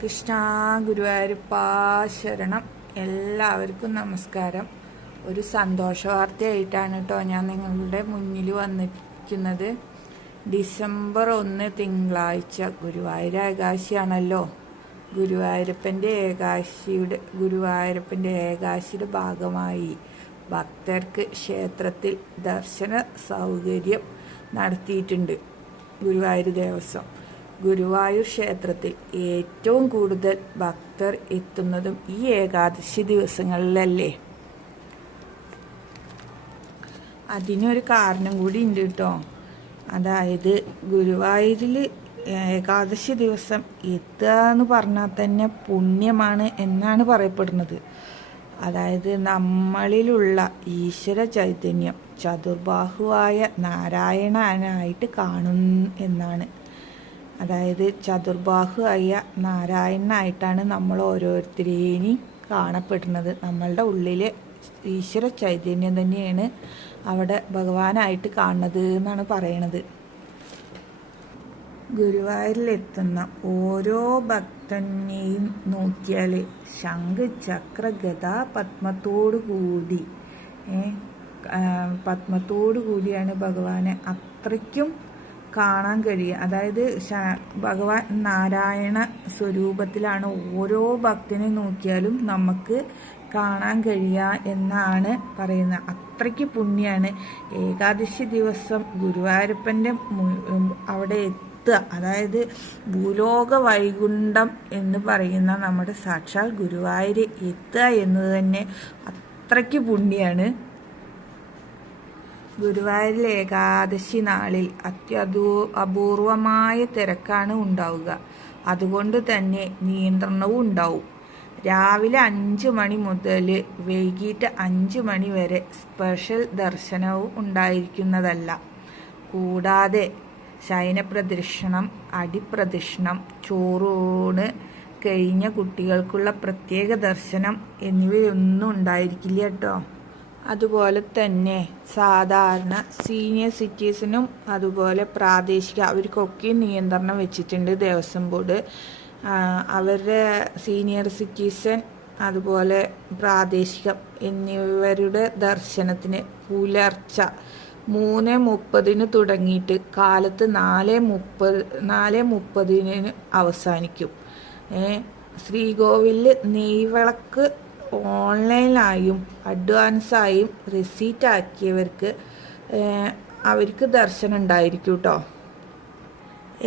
കൃഷ്ണ ഗുരുവായൂരപ്പ ശരണം. എല്ലാവർക്കും നമസ്കാരം. ഒരു സന്തോഷ വാർത്തയായിട്ടാണ് കേട്ടോ ഞാൻ നിങ്ങളുടെ മുന്നിൽ വന്നിരിക്കുന്നത്. ഡിസംബർ 1 തിങ്കളാഴ്ച ഗുരുവായൂർ ഏകാദശിയാണല്ലോ. ഗുരുവായൂരപ്പൻ്റെ ഏകാദശിയുടെ ഭാഗമായി ഭക്തർക്ക് ക്ഷേത്രത്തിൽ ദർശന സൗകര്യം നടത്തിയിട്ടുണ്ട്. ഗുരുവായൂർ ദേവസ്വം ഗുരുവായൂർ ക്ഷേത്രത്തിൽ ഏറ്റവും കൂടുതൽ ഭക്തർ എത്തുന്നതും ഈ ഏകാദശി ദിവസങ്ങളിലല്ലേ. അതിനൊരു കാരണം കൂടി ഉണ്ട് കേട്ടോ. അതായത് ഗുരുവായൂരിൽ ഏകാദശി ദിവസം എത്തുക എന്ന് പറഞ്ഞാൽ തന്നെ പുണ്യമാണ് എന്നാണ് പറയപ്പെടുന്നത്. അതായത് നമ്മളിലുള്ള ഈശ്വര ചൈതന്യം ചതുർബാഹുവായ നാരായണനായിട്ട് കാണുന്നു എന്നാണ്. അതായത് ചതുർബാഹുവായ നാരായണനായിട്ടാണ് നമ്മൾ ഓരോരുത്തരെയും കാണപ്പെടുന്നത്. നമ്മളുടെ ഉള്ളിലെ ഈശ്വര ചൈതന്യം തന്നെയാണ് അവിടെ ഭഗവാനായിട്ട് കാണുന്നത് എന്നാണ് പറയണത്. ഗുരുവായൂരിലെത്തുന്ന ഓരോ ഭക്തനെയും നോക്കിയാൽ ശംഖ് ചക്ര ഗദാ പത്മത്തോടു കൂടിയാണ് ഭഗവാനെ അത്രയ്ക്കും കാണാൻ കഴിയുക. അതായത് ഭഗവാൻ നാരായണ സ്വരൂപത്തിലാണ് ഓരോ ഭക്തനെ നോക്കിയാലും നമുക്ക് കാണാൻ കഴിയുക എന്നാണ് പറയുന്നത്. അത്രയ്ക്ക് പുണ്യാണ് ഏകാദശി ദിവസം ഗുരുവായൂരപ്പൻ്റെ അവിടെ എത്തുക. അതായത് ഭൂലോക വൈകുണ്ഠം എന്ന് പറയുന്ന നമ്മുടെ സാക്ഷാൽ ഗുരുവായൂർ എത്തുക എന്നത് തന്നെ അത്രയ്ക്ക് പുണ്യാണ്. ഗുരുവായൂരിൽ ഏകാദശി നാളിൽ അപൂർവമായ തിരക്കാണ് ഉണ്ടാവുക. അതുകൊണ്ട് തന്നെ നിയന്ത്രണവും ഉണ്ടാവും. രാവിലെ 5 മണി മുതൽ വൈകിട്ട് 5 മണി വരെ സ്പെഷ്യൽ ദർശനവും ഉണ്ടായിരിക്കുന്നതല്ല. കൂടാതെ ശയനപ്രദക്ഷിണം, അടിപ്രദക്ഷിണം, ചോറൂണ് കഴിഞ്ഞ കുട്ടികൾക്കുള്ള പ്രത്യേക ദർശനം എന്നിവയൊന്നും ഉണ്ടായിരിക്കില്ല കേട്ടോ. അതുപോലെ തന്നെ സാധാരണ സീനിയർ സിറ്റിസനും അതുപോലെ പ്രാദേശിക അവർക്കൊക്കെ നിയന്ത്രണം വെച്ചിട്ടുണ്ട് ദേവസ്വം ബോർഡ്. അവരുടെ സീനിയർ സിറ്റിസൺ അതുപോലെ പ്രാദേശികം എന്നിവരുടെ ദർശനത്തിന് പുലർച്ച 3:30 തുടങ്ങിയിട്ട് കാലത്ത് 4:30 അവസാനിക്കും. ശ്രീകോവിലിൽ നെയ്വിളക്ക് ഓൺലൈനായും അഡ്വാൻസായും റെസീറ്റ് ആക്കിയവർക്ക് അവർക്ക് ദർശനം ഉണ്ടായിരിക്കും കേട്ടോ.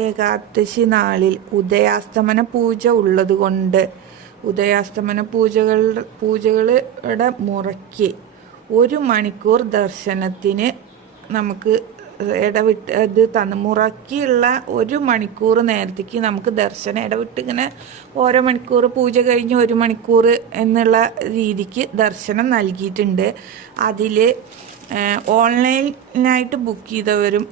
ഏകാദശി ഉദയാസ്തമന പൂജ ഉള്ളതുകൊണ്ട് ഉദയാസ്തമന പൂജകളുടെ മുറയ്ക്ക് 1 മണിക്കൂർ ദർശനത്തിന് നമുക്ക് ഇടവിട്ട് മുറയ്ക്കുള്ള 1 മണിക്കൂർ നേരത്തേക്ക് നമുക്ക് ദർശനം ഇടവിട്ട് ഇങ്ങനെ ഓരോ മണിക്കൂർ പൂജ കഴിഞ്ഞ് 1 മണിക്കൂർ എന്നുള്ള രീതിക്ക് ദർശനം നൽകിയിട്ടുണ്ട്. അതിൽ ഓൺലൈനായിട്ട് ബുക്ക് ചെയ്തവരും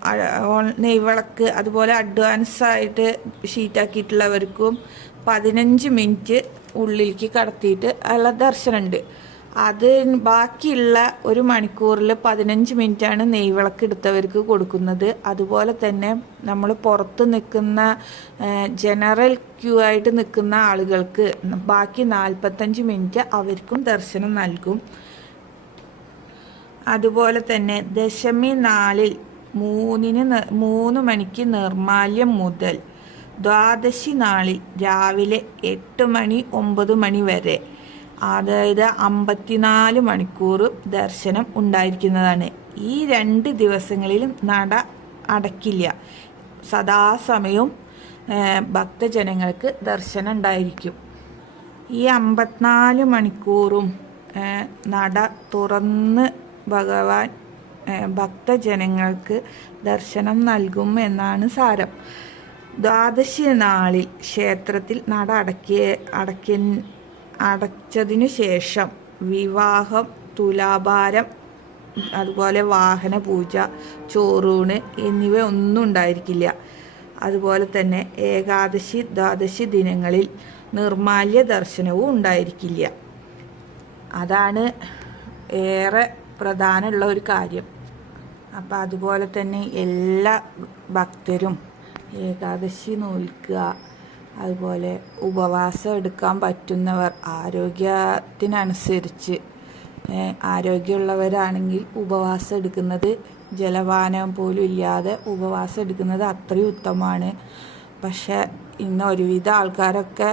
നെയ്വിളക്ക് അതുപോലെ അഡ്വാൻസായിട്ട് ഷീറ്റാക്കിയിട്ടുള്ളവർക്കും 15 മിനിറ്റ് ഉള്ളിലേക്ക് കടത്തിയിട്ട് ഉള്ള ദർശനമുണ്ട്. അത് ബാക്കിയുള്ള 1 മണിക്കൂറിൽ 15 മിനിറ്റാണ് നെയ്വിളക്ക് എടുത്തവർക്ക് കൊടുക്കുന്നത്. അതുപോലെ തന്നെ നമ്മൾ പുറത്ത് നിൽക്കുന്ന ജനറൽ ക്യൂ ആയിട്ട് നിൽക്കുന്ന ആളുകൾക്ക് ബാക്കി 45 മിനിറ്റ് അവർക്കും ദർശനം നൽകും. അതുപോലെ തന്നെ ദശമി നാളിൽ 3 മണിക്ക് നിർമാല്യം മുതൽ ദ്വാദശി നാളിൽ രാവിലെ 8 മണി 9 മണി വരെ, അതായത് 54 മണിക്കൂർ ദർശനം ഉണ്ടായിരിക്കുന്നതാണ്. ഈ 2 ദിവസങ്ങളിലും നട അടയ്ക്കില്ല. സദാസമയവും ഭക്തജനങ്ങൾക്ക് ദർശനം ഉണ്ടായിരിക്കും. ഈ 54 മണിക്കൂറും നട തുറന്ന് ഭഗവാൻ ഭക്തജനങ്ങൾക്ക് ദർശനം നൽകും എന്നാണ് സാരം. ദ്വാദശി നാളിൽ ക്ഷേത്രത്തിൽ നട അടച്ചതിനു ശേഷം വിവാഹം, തുലാഭാരം, അതുപോലെ വാഹന പൂജ, ചോറൂണ് എന്നിവ ഒന്നും ഉണ്ടായിരിക്കില്ല. അതുപോലെ തന്നെ ഏകാദശി ദ്വാദശി ദിനങ്ങളിൽ നിർമാല്യ ദർശനവും ഉണ്ടായിരിക്കില്ല. അതാണ് ഏറെ പ്രധാനമുള്ള ഒരു കാര്യം. അപ്പം അതുപോലെ തന്നെ എല്ലാ ഭക്തരും ഏകാദശി നോൽക്കുക, അതുപോലെ ഉപവാസം എടുക്കാൻ പറ്റുന്നവർ ആരോഗ്യത്തിനനുസരിച്ച് ആരോഗ്യമുള്ളവരാണെങ്കിൽ ഉപവാസം എടുക്കുന്നത്, ജലപാനം പോലും ഇല്ലാതെ ഉപവാസം എടുക്കുന്നത് അത്രയും ഉത്തമമാണ്. പക്ഷെ ഇന്ന് ഒരുവിധ ആൾക്കാരൊക്കെ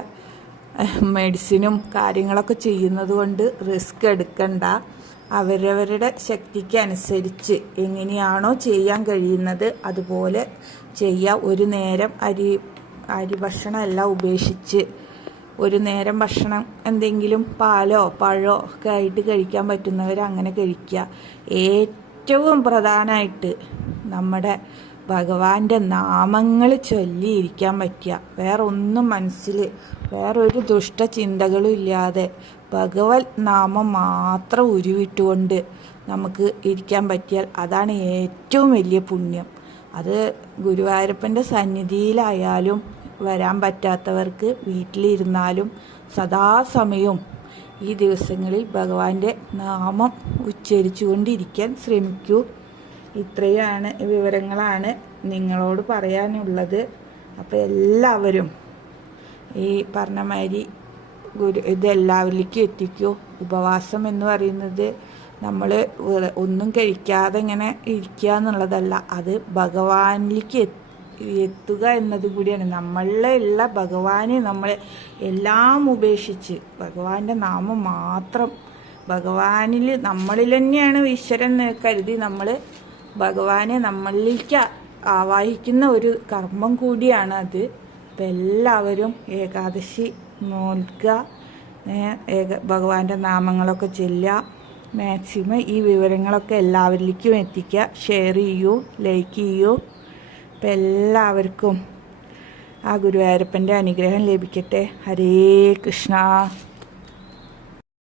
മെഡിസിനും കാര്യങ്ങളൊക്കെ ചെയ്യുന്നത് കൊണ്ട് റിസ്ക് എടുക്കണ്ട. അവരവരുടെ ശക്തിക്ക് അനുസരിച്ച് എങ്ങനെയാണോ ചെയ്യാൻ കഴിയുന്നത് അതുപോലെ ചെയ്യുക. ഒരു നേരം അരി ഭക്ഷണം എല്ലാം ഉപേക്ഷിച്ച് ഒരു നേരം ഭക്ഷണം എന്തെങ്കിലും പാലോ പഴമോ ഒക്കെ ആയിട്ട് കഴിക്കാൻ പറ്റുന്നവർ അങ്ങനെ കഴിക്കുക. ഏറ്റവും പ്രധാനമായിട്ട് നമ്മുടെ ഭഗവാന്റെ നാമങ്ങൾ ചൊല്ലിയിരിക്കാൻ പറ്റുക. വേറെ ഒന്നും മനസ്സിൽ വേറൊരു ദുഷ്ടചിന്തകളും ഇല്ലാതെ ഭഗവത് നാമം മാത്രം ഉരുവിട്ടുകൊണ്ട് നമുക്ക് ഇരിക്കാൻ പറ്റിയാൽ അതാണ് ഏറ്റവും വലിയ പുണ്യം. അത് ഗുരുവായൂരപ്പൻ്റെ സന്നിധിയിലായാലും വരാൻ പറ്റാത്തവർക്ക് വീട്ടിലിരുന്നാലും സദാസമയവും ഈ ദിവസങ്ങളിൽ ഭഗവാന്റെ നാമം ഉച്ചരിച്ചു കൊണ്ടിരിക്കാൻ ശ്രമിക്കൂ. ഇത്രയാണ് വിവരങ്ങളാണ് നിങ്ങളോട് പറയാനുള്ളത്. അപ്പോൾ എല്ലാവരും ഈ പറഞ്ഞ മാതിരി ഇതെല്ലാവരിലേക്കും എത്തിക്കൂ. ഉപവാസം എന്ന് പറയുന്നത് നമ്മൾ ഒന്നും കഴിക്കാതെ ഇങ്ങനെ ഇരിക്കുക എന്നുള്ളതല്ല, അത് ഭഗവാനിലേക്ക് എത്തുക എന്നത് കൂടിയാണ്. നമ്മളിലുള്ള ഭഗവാനെ നമ്മൾ എല്ലാം ഉപേക്ഷിച്ച് ഭഗവാന്റെ നാമം മാത്രം, ഭഗവാനിൽ നമ്മളിൽ തന്നെയാണ് ഈശ്വരൻ കരുതി നമ്മൾ ഭഗവാനെ നമ്മളിലേക്ക് ആവാഹിക്കുന്ന ഒരു കർമ്മം കൂടിയാണ് അത്. അപ്പം എല്ലാവരും ഏകാദശി നോൽക്കുക, ഭഗവാന്റെ നാമങ്ങളൊക്കെ ചൊല്ലുക. മാക്സിമം ഈ വിവരങ്ങളൊക്കെ എല്ലാവരിലേക്കും എത്തിക്കുക. ഷെയർ ചെയ്യൂ, ലൈക്ക് ചെയ്യൂ. അപ്പം എല്ലാവർക്കും ആ ഗുരുവായൂരപ്പൻ്റെ അനുഗ്രഹം ലഭിക്കട്ടെ. ഹരേ കൃഷ്ണ.